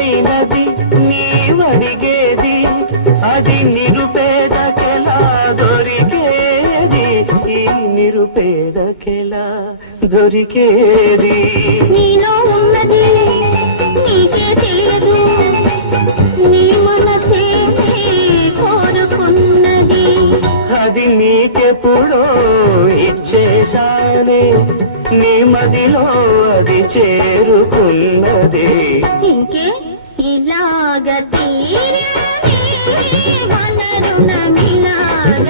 విలువైనది నీవడిగేది అది నిరుపేదకెలా దొరికేది ఈ నిరుపేదకెలా దొరికేది నీలో ఉన్నది నీకే తెలియదు నీ మనసే కోరుకున్నది అది నీకెప్పుడో ఇచ్చేశానే నీ మదిలో అది చేరుకున్నది ఇంకే ఇలాగ తీరని వనరుణమిలాగ